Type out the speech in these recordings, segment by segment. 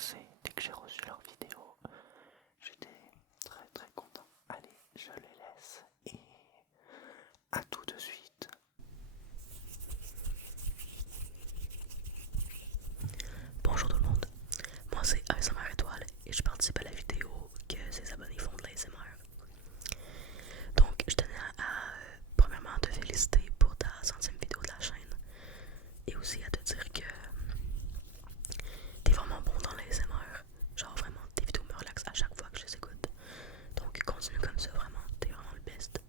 relaxé dès que j'ai reçu leur vidéo. J'étais très très content. Allez, je les laisse et à tout de suite. Bonjour tout le monde, moi c'est ASMR Étoile et je participe à la vidéo que ses abonnés font de l'ASMR. Donc je tenais à premièrement te féliciter pour ta 100e vidéo de la chaîne et aussi à te dire que t'es vraiment bon dans l'ASMR. Genre vraiment tes vidéos me relaxent à chaque fois que je les écoute. Donc continue comme ça, vraiment, t'es vraiment le best.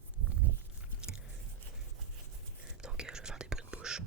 Donc je vais faire des bruits de bouche.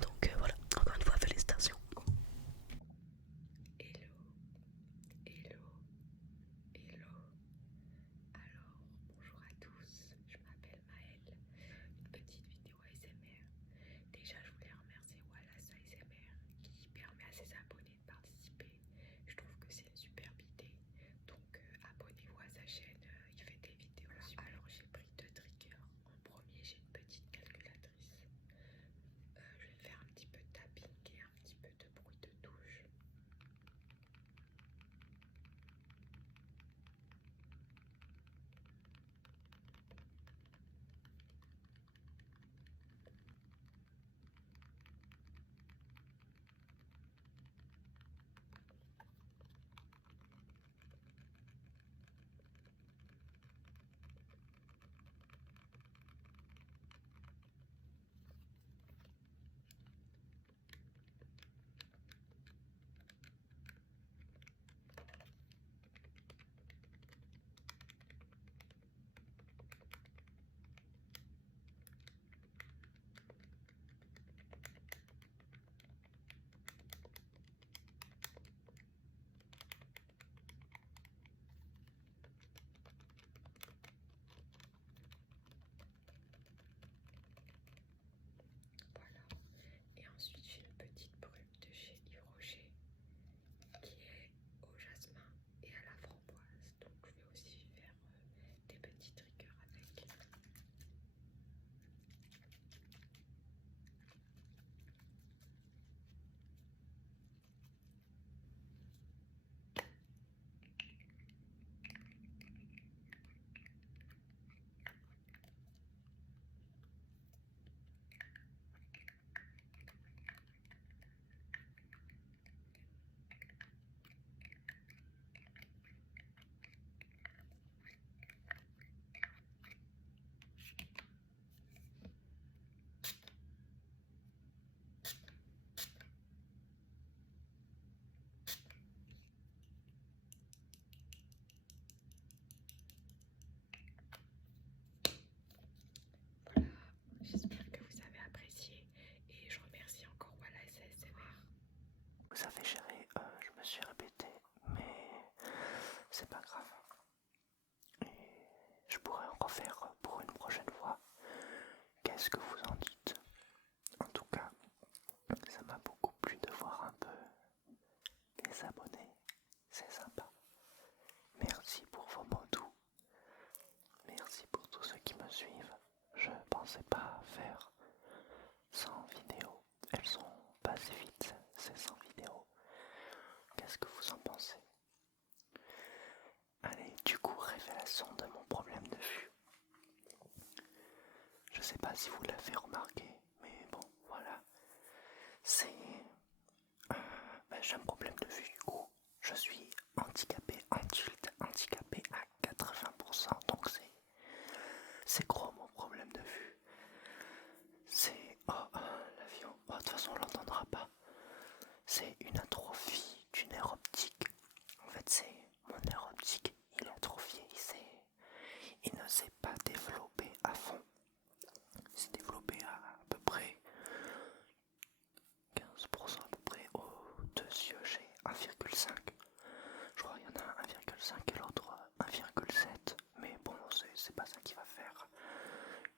Donc voilà, encore une fois félicitations. Hello, hello, hello. Alors, bonjour à tous, je m'appelle Maëlle, une petite vidéo ASMR. Déjà, je voulais remercier Wallace ASMR qui permet à ses abonnés de participer. Je trouve que c'est une superbe idée. Donc, abonnez-vous à sa chaîne, il fait des vidéos super. Alors, j'ai pris deux triggers. En premier, j'ai une petite calculatrice. Je vais faire un petit peu de tapping et un petit peu de bruit de touche. Voilà. Et ensuite, j'ai une petite brume de chez Yves Rocher qui est au jasmin et à la framboise. Donc, je vais aussi faire des petits triggers avec. Voilà, j'espère que vous avez apprécié et je remercie encore Wallace ASMR. Vous savez chérie, je me suis répété, mais c'est pas grave. Et je pourrais en refaire pour une prochaine fois. Qu'est-ce que vous en dites? En tout cas, ça m'a beaucoup plu de voir un peu les abonnés. C'est sympa. Merci pour vos mots doux. Merci pour tous ceux qui me suivent. Je pensais pas faire 100 vidéos. Elles sont passées vite, ces 100 vidéos. Qu'est-ce que vous en pensez? Allez, du coup, révélation de mon problème de vue. Je sais pas si vous l'avez remarqué, mais bon, voilà. C'est... j'ai un problème de vue du coup. Je suis handicapé, adulte, handicapé à 80%, donc c'est gros mon problème de vue. C'est... l'avion. Oh, de toute façon on l'entendra pas. C'est une atrophie du nerf optique. En fait c'est mon nerf optique, il est atrophié, il ne s'est pas développé à fond. Il s'est développé à peu près 15% à peu près. Aux deux yeux j'ai 1,5. Je crois qu'il y en a 1,5 et l'autre 1,7. Mais bon, c'est pas ça qui va faire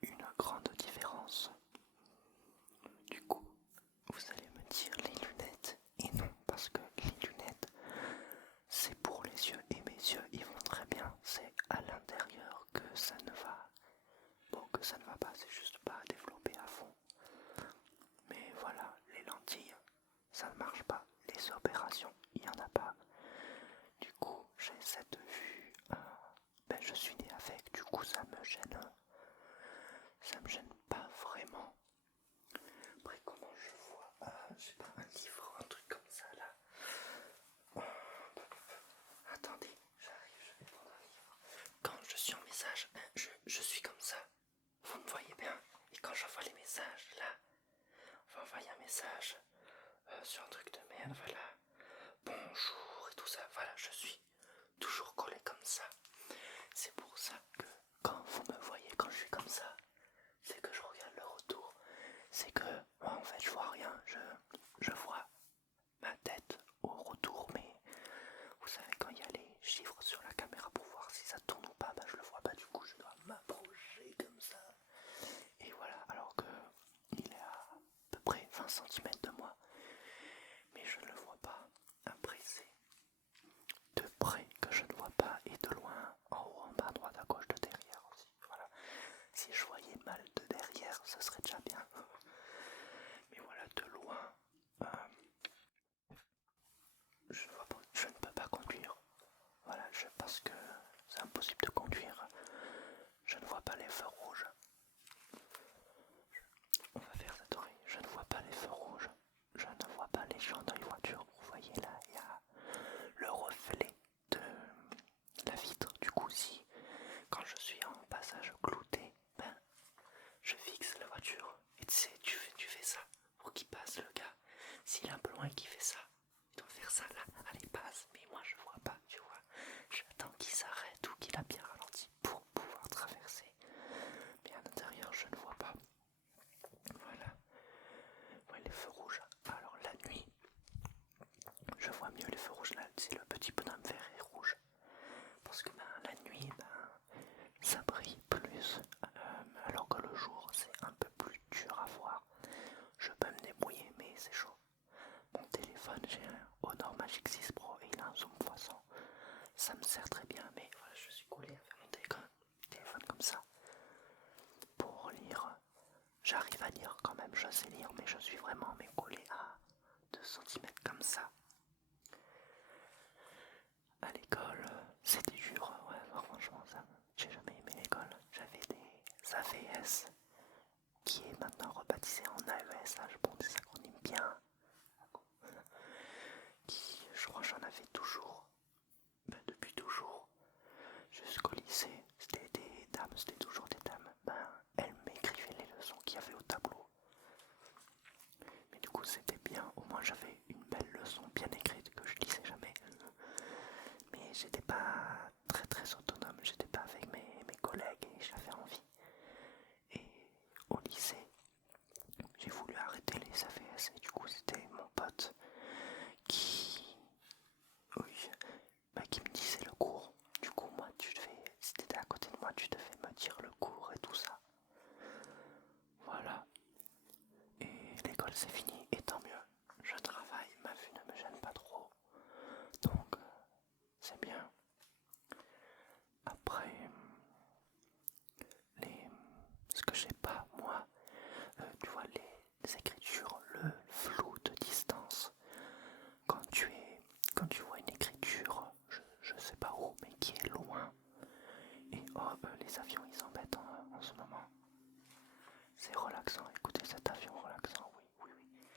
une grande différence. Du coup, vous allez me dire les lunettes. Et non, parce que les lunettes, c'est pour les yeux. Et mes yeux, ils vont très bien. C'est à l'intérieur que ça ne va. Bon, que ça ne va pas, c'est juste pas développé à fond. Mais voilà, les lentilles, ça ne marche pas. Les opérations, il n'y en a pas. Du coup, j'ai cette vue. Ben, je suis né avec, du coup, ça me gêne. Ça me gêne pas vraiment. Après, comment je vois j'ai pas un livre, un truc comme ça là. Attendez, j'arrive, je vais prendre un livre. Quand je suis en message, je suis comme ça. Vous me voyez bien. Et quand j'envoie les messages, là, on va envoyer un message sur un truc de merde, voilà. Bonjour et tout ça, voilà, je suis toujours collé comme ça. C'est pour ça que quand vous me voyez, quand je suis comme ça, c'est que je regarde le retour. C'est que moi en fait je vois rien, je vois ma tête au retour, mais vous savez quand il y a les chiffres sur la caméra pour voir si ça tourne ou pas, bah je le vois pas, du coup je dois m'approcher comme ça. Et voilà, alors que il est à peu près 20 cm de moi, mais je ne le vois pas. Après c'est de près que je ne vois pas et de loin, en haut, en bas, à droite, à gauche, de derrière aussi. Voilà. Si je voyais mal de derrière, ce serait déjà bien. Mais voilà, de loin, je ne peux pas conduire. Voilà, parce que c'est impossible de conduire. Je ne vois pas les feux rouges. On va faire cette oreille. Je ne vois pas les feux rouges. Je ne vois pas les gens dans les voitures. Vous voyez là, il y a le reflet de la vitre. Du coup, si quand je suis en passage clouté, ben, je fixe la voiture. Et tu sais, tu fais ça pour qu'il passe le gars. S'il est un peu loin et qu'il fait ça, il doit faire ça là. Allez, passe. Mais moi, je vois pas, tu vois. J'attends qu'il s'arrête ou qu'il a bien ralenti pour pouvoir traverser. Mais à l'intérieur, je ne vois pas. Voilà. Ouais, les feux rouges. Alors la nuit, je vois mieux les feux rouges là. C'est le petit bonhomme vert et rouge. Parce que ben, la nuit, ben, ça brille plus. Alors que le jour, c'est un peu plus dur à voir. Je peux me débrouiller, mais c'est chaud. Mon téléphone, j'ai un Honor Magic 6 Pro et il a un zoom x100. Ça me sert très bien, mais voilà, je suis collé avec mon téléphone comme ça. Pour lire, j'arrive à lire quand même, je sais lire, mais je suis vraiment collé à 2 cm comme ça. À l'école, c'était dur, ouais, franchement, j'ai jamais aimé l'école. J'avais des AVS qui est maintenant rebaptisé en AES, je prends des acronymes bien. Qui, je crois que j'en avais toujours, ben, depuis toujours, jusqu'au lycée. C'était des dames, c'était toujours des dames. Ben, elles m'écrivaient les leçons qu'il y avait au tableau. Mais du coup, c'était bien, au moins j'avais une belle leçon bien écrite que je lisais jamais. Mais j'étais pas très très autonome, j'étais pas avec mes collègues et j'avais envie. Et au lycée, j'ai voulu arrêter les AVS et du coup c'était mon pote qui, oui, bah, qui me disait le cours. Du coup moi si t'étais à côté de moi tu devais me dire le cours et tout ça. Voilà. Et l'école c'est fini et tant mieux. Je travaille, ma vue ne me gêne pas trop. Donc c'est bien. Après, ce que j'ai pas moi, tu vois les écritures, le flou de distance. Quand tu vois une écriture, je sais pas où, mais qui est loin. Et les avions ils embêtent en ce moment. C'est relaxant, écoutez cet avion relaxant, oui, oui, oui.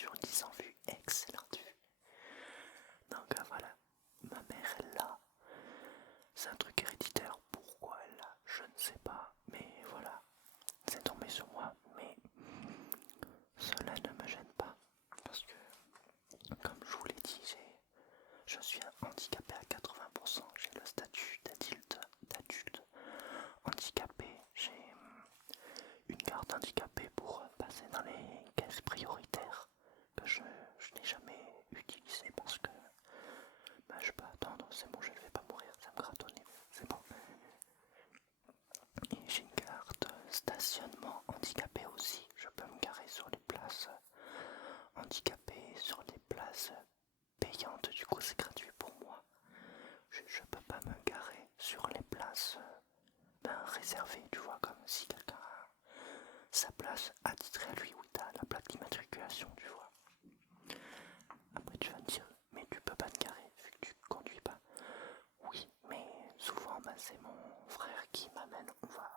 sur 10 en vue, excellente vue. Donc voilà, ma mère elle l'a. C'est un truc héréditaire, pourquoi elle l'a, je ne sais pas, mais voilà, c'est tombé sur moi, mais cela ne me gêne pas, parce que, comme je vous l'ai dit, je suis handicapé à 80%, j'ai le statut d'adulte handicapé, j'ai une carte handicapée pour passer dans les caisses prioritaires que je n'ai jamais utilisée parce que bah, je peux attendre, c'est bon, je ne vais pas mourir, ça me gratonnait, c'est bon. Et j'ai une carte stationnement handicapé aussi, je peux me garer sur les places handicapées, sur les places payantes, du coup c'est gratuit pour moi. Je peux pas me garer sur les places réservées, tu vois, comme si quelqu'un a sa place attitrée à lui, oui t'as la plaque d'immatriculation, tu vois. Après tu vas me dire, mais tu peux pas te garer vu que tu conduis pas. Oui, mais souvent c'est mon frère qui m'amène, on va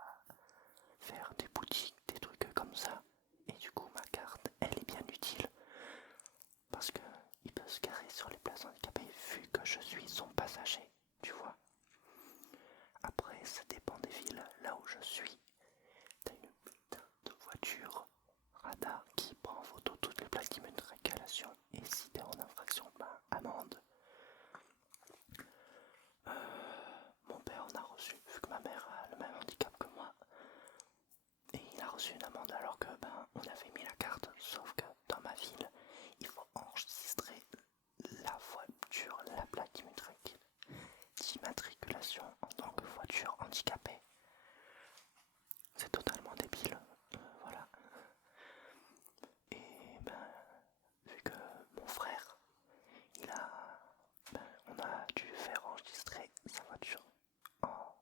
faire des boutiques, des trucs comme ça. Et du coup ma carte, elle est bien utile. Parce qu'il peut se garer sur les places handicapées vu que je suis son passager, tu vois. Après, ça dépend des villes. Là où je suis, t'as une putain de voiture radar qui prend en photo toutes les plaques d'immatriculation. Et si t'es en infraction, amende. Mon père en a reçu, vu que ma mère a le même handicap que moi. Et il a reçu une amende alors que on avait mis la carte. Sauf que dans ma ville, il faut enregistrer la voiture, la plaque d'immatriculation en tant que voiture handicapée. C'est totalement débile, voilà. Et vu que mon frère, on a dû faire enregistrer sa voiture en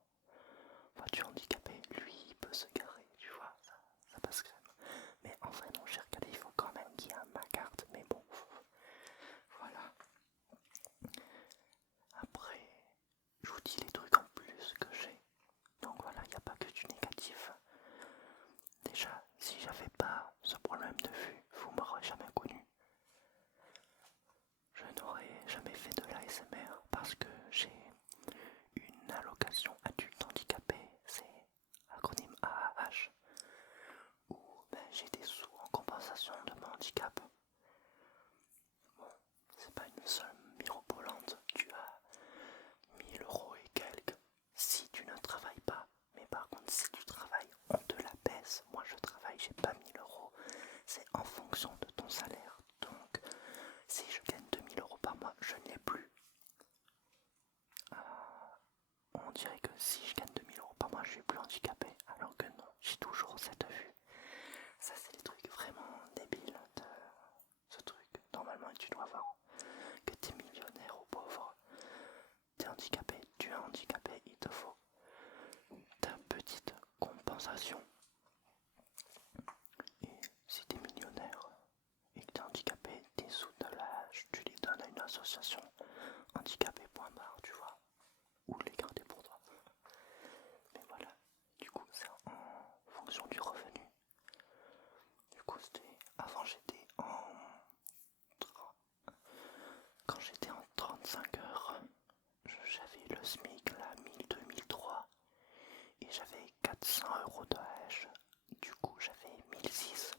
voiture handicapée, lui il peut se garer, tu vois, ça passe crème. Mais en vrai non, j'ai regardé, il faut quand même qu'il y ait ma carte, mais bon, voilà. Après, je vous dis les trucs en plus que j'ai. Donc voilà, il n'y a pas que du négatif. Déjà, si j'avais pas ce problème de vue, vous m'aurez jamais connu. Je n'aurais jamais fait de l'ASMR parce que j'ai une allocation adulte handicapé, c'est acronyme AAH, où j'ai des sous en compensation de mon handicap. Bon, c'est pas une somme mirobolante, tu as 1000 € et quelques si tu ne travailles pas. Mais par contre, si tu travailles, on te la baisse. Moi, je travaille, j'ai pas 1000 €. C'est en fonction de ton salaire. Donc, si je gagne 2000 € par mois, je ne l'ai plus. On dirait que si je gagne 2000 € par mois, je suis plus handicapé. Alors que non, j'ai toujours cette vue. Ça, c'est des trucs vraiment débiles de ce truc. Normalement, tu dois voir que t'es millionnaire ou pauvre. T'es handicapé, tu es handicapé, il te faut ta petite compensation. Et si t'es millionnaire et que t'es handicapé, tes sous de l'âge, tu les donnes à une association handicapé.bar, tu vois, ou les garder pour toi. Mais voilà, du coup c'est en fonction du revenu. Du coup c'était, avant j'étais quand j'étais en 35 heures, j'avais le SMIC là, 1002-1003, et j'avais 400 € d'âge. Du coup j'avais 1006.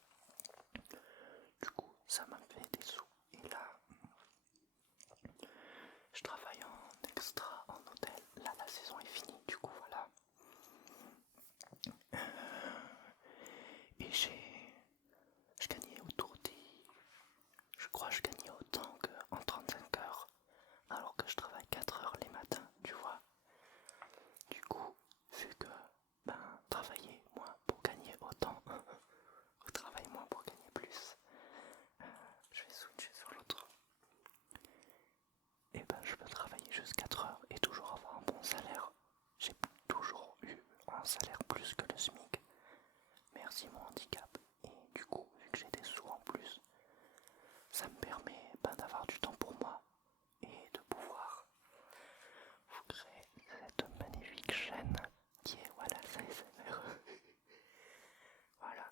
Du coup ça m'a fait des sous. Et là, je travaille en extra, en hôtel. Là la saison est finie, du coup voilà. Et je gagnais autour des... Je crois que je gagnais autant qu'en 35 heures. Alors que je travaille 4 heures les matins, tu vois. Du coup, vu que travailler moins pour gagner autant, ou travailler moins pour gagner plus, je vais switcher sur l'autre. Et je peux travailler juste 4 heures et toujours avoir un bon salaire. J'ai toujours eu un salaire plus que le SMIC. Merci mon handicap. Et du coup, vu que j'ai des sous en plus, ça me permet d'avoir du temps pour moi et de pouvoir vous créer cette magnifique chaîne qui est voilà l'ASMR. Voilà.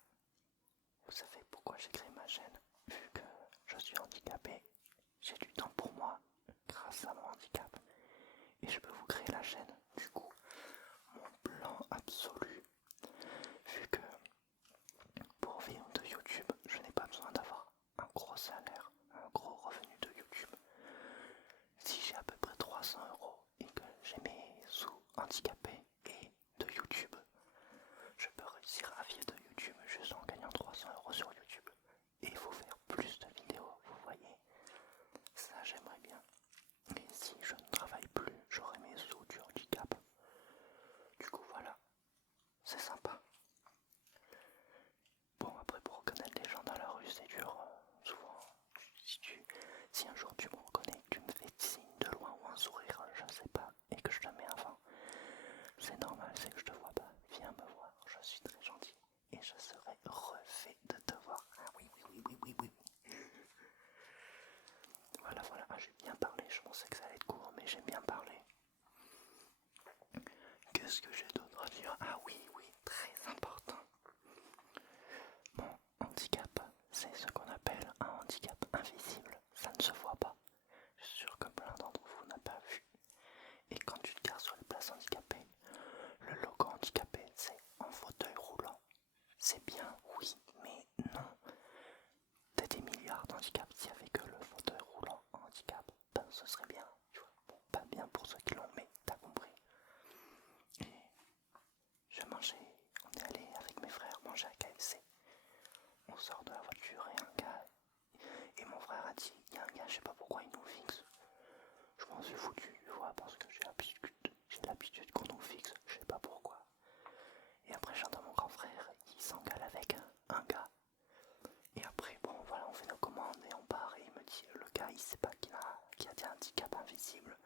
Vous savez pourquoi j'ai créé ma chaîne? Vu que je peux vous créer la chaîne. Du coup, mon plan absolu, vu que pour vivre de YouTube, je n'ai pas besoin d'avoir un gros salaire, un gros revenu de YouTube. Si j'ai à peu près 300 € et que j'ai mes sous handicapés et de YouTube, je peux réussir à vivre de YouTube juste en gagnant 300 € sur YouTube. Et il faut faire plus de vidéos, vous voyez. Ça, j'aimerais bien. Et si je ne travaille plus, j'aurai mes sous du handicap. Du coup, voilà, c'est sympa. Bon, après, pour reconnaître les gens dans la rue, c'est dur. Souvent, si un jour tu me reconnais, tu me fais signe de loin ou un sourire, je sais pas, et que je te mets un vent, c'est normal, c'est que je te vois pas. Viens me voir, je suis très gentil et je serai refait de te voir. Ah oui, oui, oui, oui, oui, oui. Voilà, voilà, ah, j'ai bien parlé, je pensais que ça allait être court, mais j'ai bien parlé. Qu'est-ce que j'ai d'autre à dire? Ah oui, oui, très important. Mon handicap, c'est ce qu'on appelle un handicap invisible. Ça ne se voit pas. Je suis sûr que plein d'entre vous n'ont pas vu. Et quand tu te gares sur les places handicapées, le logo handicapé, c'est en fauteuil roulant. C'est bien, oui, mais non. T'as des milliards d'handicaps, s'il n'y avait que le fauteuil roulant en handicap, ben ce serait bien, tu vois. Bon, pas bien pour ceux qui l'ont, mais t'as compris. Et je mangeais, on est allé avec mes frères manger à KFC. On sort de la voiture et un gars, et mon frère a dit, il y a un gars, je sais pas pourquoi il nous fixe. Je m'en suis foutu, tu vois, parce que j'ai l'habitude qu'on nous fixe, je sais pas pourquoi. Et après j'entends mon grand frère, il s'engueule avec un gars. Et après, bon voilà, on fait nos commandes et on part et il me dit, le gars il sait pas qu'il a des handicaps invisibles.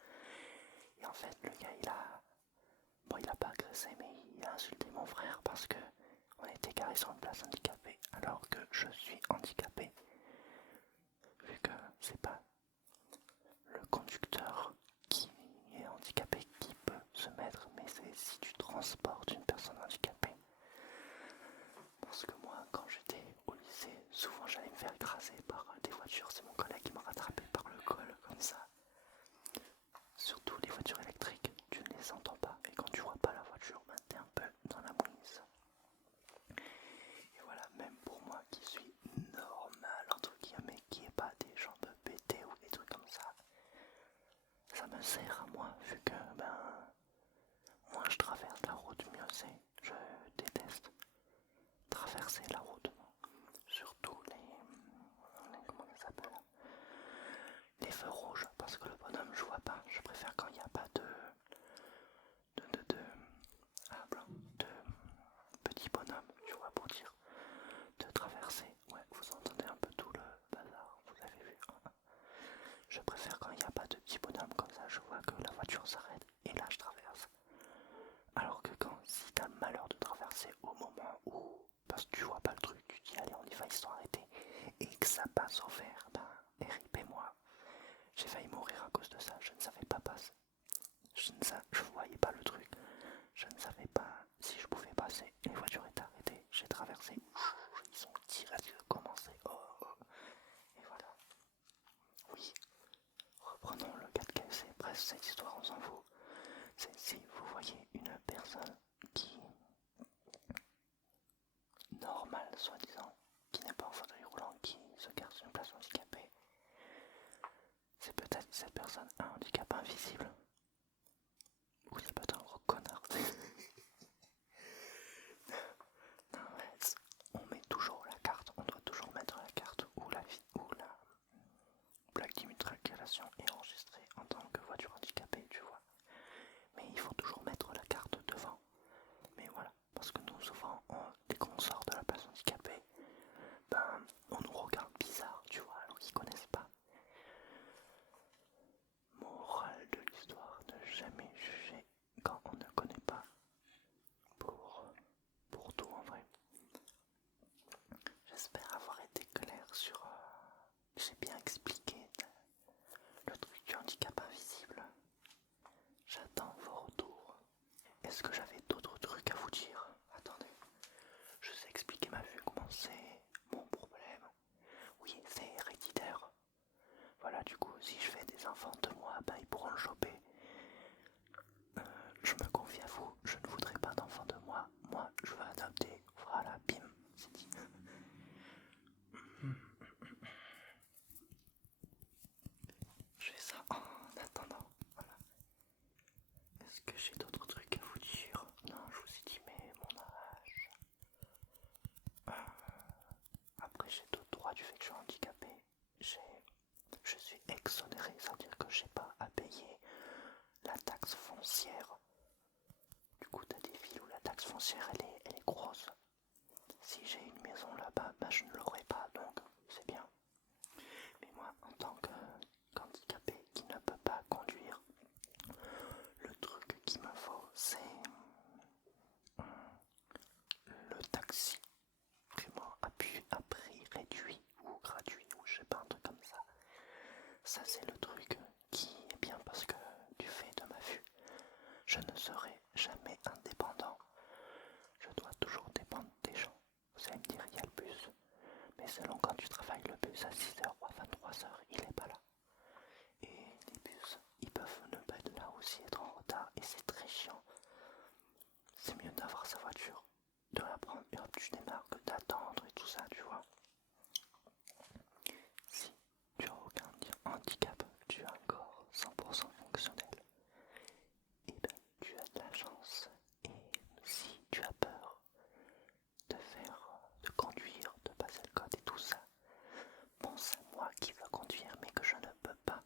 Et en fait, le gars il a pas agressé mais il a insulté mon frère parce que on était garé sur une place handicapée alors que je suis handicapé. Vu que c'est pas le conducteur qui est handicapé qui peut se mettre, mais c'est si tu transportes une personne handicapée. Parce que moi, quand j'étais au lycée, souvent j'allais me faire écraser par des voitures. C'est mon collègue qui m'a rattrapé par le col, comme ça. Surtout les voitures électriques, tu ne les entends pas. Et quand tu vois pas la voiture, ben, t'es un peu dans la mouise. Et voilà, même pour moi qui suis normal, entre guillemets, qui n'ai pas des jambes pétées ou des trucs comme ça me sert à moi, vu que, ben, moins je traverse la route, mieux c'est. Je déteste traverser la route. Surtout comment ça s'appelle, les feux rouges, parce que le bonhomme je vois pas, je préfère quand il n'y a pas de petits bonhommes, tu vois, pour dire de traverser. Ouais, vous entendez un peu tout le bazar, vous avez vu, hein. Je préfère quand il n'y a pas de petits bonhommes, comme ça je vois que la voiture s'arrête et là je traverse. Alors que si t'as le malheur de traverser au moment où, parce que tu vois pas le truc, tu dis allez on y va, ils sont arrêtés, et que ça passe au vert, ben RIP moi. J'ai failli mourir à cause de ça, je ne savais pas passer. Je voyais pas le truc. Je ne savais pas si je pouvais passer. Les voitures étaient arrêtées. J'ai traversé. Ils ont direct commencé. Oh, oh. Et voilà. Oui. Reprenons le cas de KFC. Bref, cette histoire, on s'en fout. C'est si vous voyez une personne qui normale, soi-disant, qui n'est pas en fauteuil roulant, qui se gare sur une place handicapée, c'est peut-être cette personne a un handicap invisible. Ou ça peut être un gros connard. Non, ouais, on met toujours la carte, on doit toujours mettre la carte ou la plaque d'immatriculation est enregistrée en tant que voiture handicapée, tu vois. Mais il faut toujours mettre la carte devant. Mais voilà, parce que nous souvent, dès qu'on sort de la place handicapée, ben on nous regarde bizarre, tu vois, alors qu'ils connaissent pas. Morale de l'histoire, ne jamais juger quand on ne connaît pas. Pour tout en vrai. J'espère avoir été clair sur... j'ai bien expliqué le truc du handicap invisible. J'attends vos retours. Est-ce que j'avais d'autres trucs à vous dire? Attendez, je sais expliquer ma vue, comment c'est mon problème. Oui, c'est héréditaire. Voilà, du coup, si je fais des enfants de moi, bah ils pourront le choper. c'est-à-dire que j'ai pas à payer la taxe foncière. Du coup, t'as des villes où la taxe foncière elle est grosse. Si j'ai une maison là-bas, bah, je ne l'aurai pas, donc c'est bien. Mais moi, en tant qu'handicapé qui ne peut pas conduire, le truc qu'il me faut, c'est le taxi. Vraiment à prix réduit ou gratuit, ou je sais pas, un truc comme ça. Ça, c'est le truc qui est bien parce que du fait de ma vue, je ne serai jamais indépendant. Je dois toujours dépendre des gens. Vous allez me dire, il y a le bus. Mais selon quand tu travailles, le bus à 6h ou à 23h, il est pas là. Et les bus, ils peuvent ne pas être là aussi, être en retard, et c'est très chiant. C'est mieux d'avoir sa voiture, de la prendre et hop, tu démarres que d'attendre et tout ça, tu vois. Si tu as aucun handicap, tu as un corps 100% fonctionnel, et ben tu as de la chance. Et si tu as peur de conduire, de passer le code et tout ça, pense à moi qui veux conduire mais que je ne peux pas.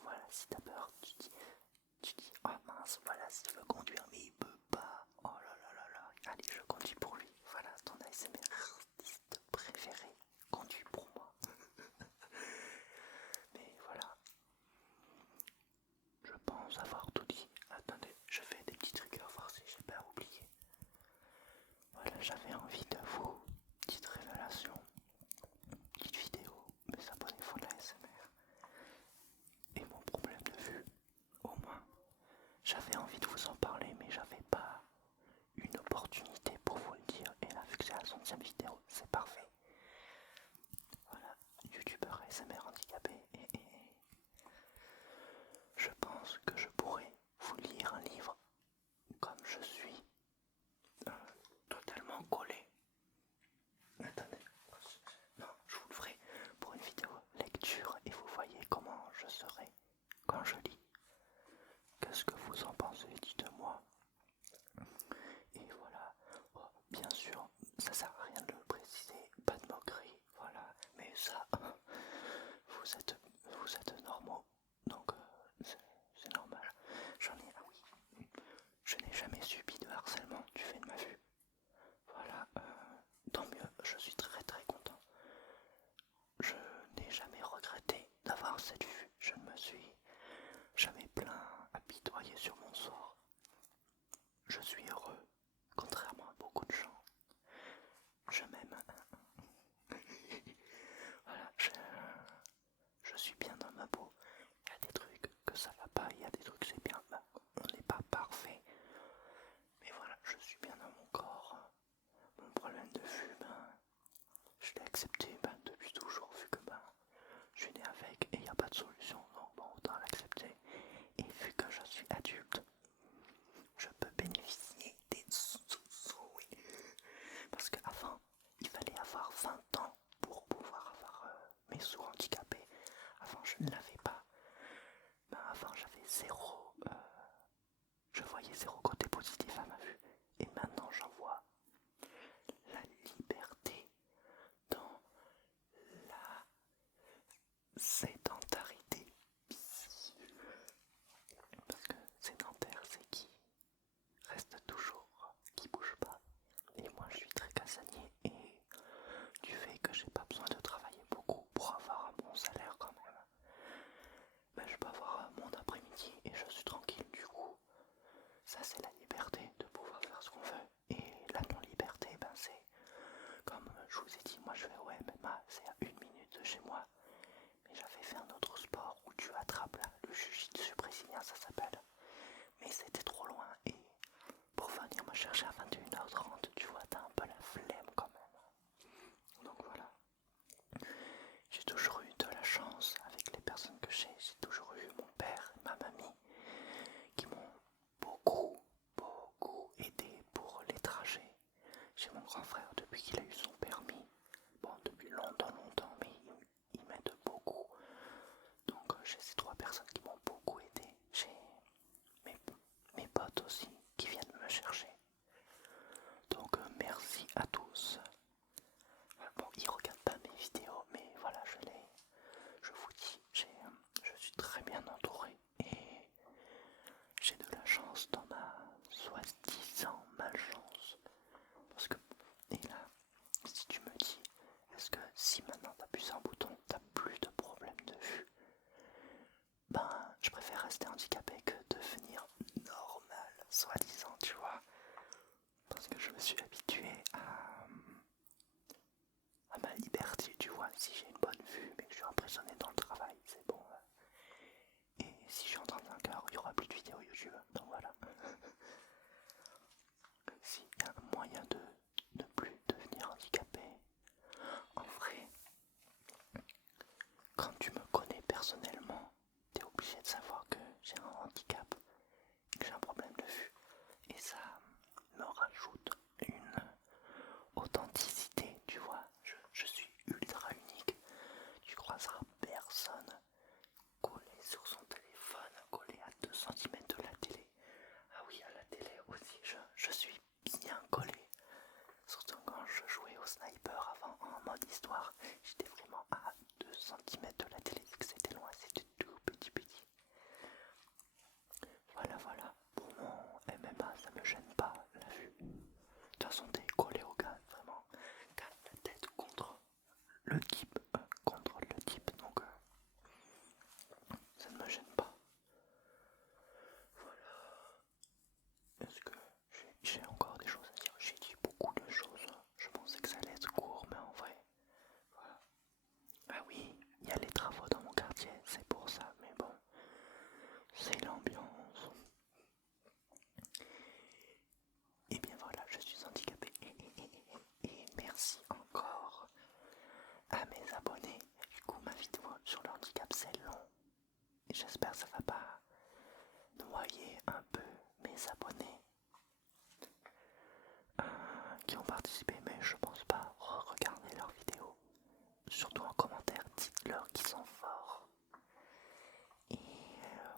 Voilà, si t'as peur, tu dis, oh mince, voilà, s'il veut conduire mais il peut pas. Oh là là là là, allez, je conduis pour lui. Voilà, ton ASMR artiste préféré, conduit pour moi. Mais voilà, je pense avoir tout dit. Attendez, je fais des petits triggers, voir si j'ai pas oublié. Voilà, j'avais envie de vous, petite révélation, petite vidéo, mes abonnés font de la ASMR. Et mon problème de vue, au moins, j'avais envie de vous en parler, mais j'avais pas une opportunité pour vous le dire. Et là, vu que c'est la 100e vidéo, c'est parfait. Voilà, youtubeur ASMR handicapé. Et je pense que je pourrais vous lire un livre comme je suis totalement collé. Attendez, non, je vous le ferai pour une vidéo lecture et vous voyez comment je serai quand je lis. Qu'est-ce que vous en pensez? Dites-moi. Et voilà, oh, bien sûr, ça sert à rien de le préciser, pas de moquerie, voilà. Mais ça, vous êtes normaux, donc c'est normal. Ah oui, je n'ai jamais subi de harcèlement du fait de ma vue. Voilà, tant mieux, je suis très très content. Je n'ai jamais regretté d'avoir cette vue, je ne me suis jamais plaint, apitoyé sur mon sort. Je suis heureux, contrairement à beaucoup de gens. Je m'aime. Voilà, je suis bien dans ma peau. Il y a des trucs que ça va pas, il y a des trucs c'est bien. Ben, on n'est pas parfait. Mais voilà, je suis bien dans mon corps. Mon problème de vue, ben, je l'ai accepté depuis toujours, vu que je suis né avec et il n'y a pas de solution. Donc bon, autant l'accepter. Et vu que je suis adulte, je peux bénéficier des sous-sous, oui. Parce qu'avant, il fallait avoir 20 ans pour pouvoir avoir mes sous handicapés. Avant, je ne l'avais pas. Avant, j'avais zéro. Je voyais zéro côté positif à ma vue. Et maintenant, j'en vois la liberté dans la sédentarité. Parce que sédentaire, c'est qui reste toujours, qui bouge pas. Et moi, je suis très casanier et du fait que j'ai pas besoin de travailler beaucoup pour avoir un bon salaire quand même, je peux avoir mon après-midi et je suis tranquille. Du coup, ça c'est la liberté de pouvoir faire ce qu'on veut. Et la non-liberté, c'est comme je vous ai dit, moi je fais au MMA, c'est à 1 minute de chez moi. Mais j'avais fait un autre sport où tu attrapes là, le jiu-jitsu brésilien ça s'appelle. Mais c'était trop loin et pour venir me chercher à 21h30, tu vois, t'as un peu la flemme quand même. Donc voilà. J'ai toujours eu de la chance avec les personnes que j'ai toujours eu mon père et ma mamie qui m'ont beaucoup aidé pour les trajets. J'ai mon grand frère depuis qu'il a eu son permis, bon depuis longtemps, mais il m'aide beaucoup. Donc j'ai ces 3 personnes qui m'ont beaucoup aidé. J'ai mes potes aussi qui viennent me chercher. Donc merci à tous. Bon, ils regardent pas mes vidéos, mais voilà, je vous dis, je suis habitué à ma liberté, tu vois. Si j'ai une bonne vue, mais que je suis impressionné dans le travail, c'est bon. Et si je suis en 35 heures, il n'y aura plus de vidéos YouTube. Donc voilà. S'il y a un moyen de ne plus devenir handicapé, en vrai, quand tu me connais personnellement, t'es obligé de savoir que j'ai un handicap et que j'ai un problème de vue. Et ça me rajoute une authenticité, tu vois. Je suis ultra unique. Tu croiseras personne collé sur son téléphone, collé à 2 cm de la télé. Ah oui, à la télé aussi, je suis bien collé. Surtout quand je jouais au sniper avant en mode histoire, j'étais vraiment à 2 cm de la télé, vu que c'était loin, c'était tout petit. Voilà, pour mon MMA, ça me gêne pas la vue. De toute façon, t'es collé au gars, vraiment. T'as la tête contre le type, donc ça ne me gêne pas. Est-ce que j'ai encore des choses à dire? J'ai dit beaucoup de choses. Je pensais que ça allait être court, mais en vrai, voilà. Ah oui, il y a les travaux dans mon quartier, c'est pour ça, mais bon, c'est l'ambiance. Et bien voilà, je suis handicapé. Et merci encore à mes abonnés. Du coup, ma vidéo sur le handicap, c'est long. Et j'espère que ça va pas noyer un peu mes abonnés qui ont participé, mais je pense pas. Regardez leurs vidéos. Surtout en commentaire, dites-leur qu'ils sont forts. Et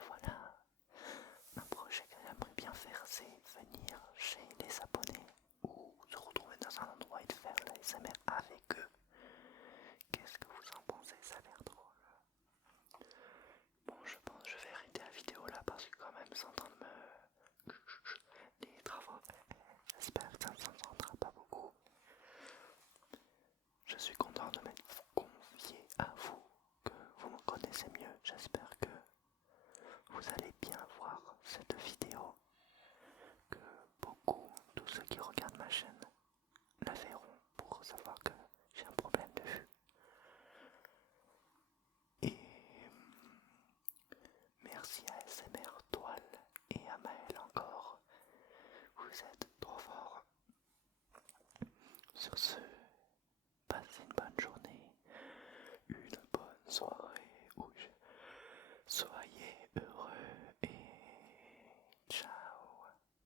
voilà. Un projet que j'aimerais bien faire, c'est venir chez les abonnés ou se retrouver dans un endroit et de faire l'ASMR avec eux. Qu'est-ce que vous en pensez? Ça a l'air drôle. Bon, je pense que je vais arrêter la vidéo là parce que quand même c'est en train de me... Les travaux, j'espère que ça ne s'entendra pas beaucoup. Je suis content de m'être confié à vous, que vous me connaissez mieux. J'espère que vous allez bien voir cette vidéo, que beaucoup, tous ceux qui regardent ma chaîne, la verront pour savoir que j'ai un problème de vue. Et merci à SMR Toile et à Maël encore. Vous êtes trop forts. Sur ce, passez une bonne journée, une bonne soirée.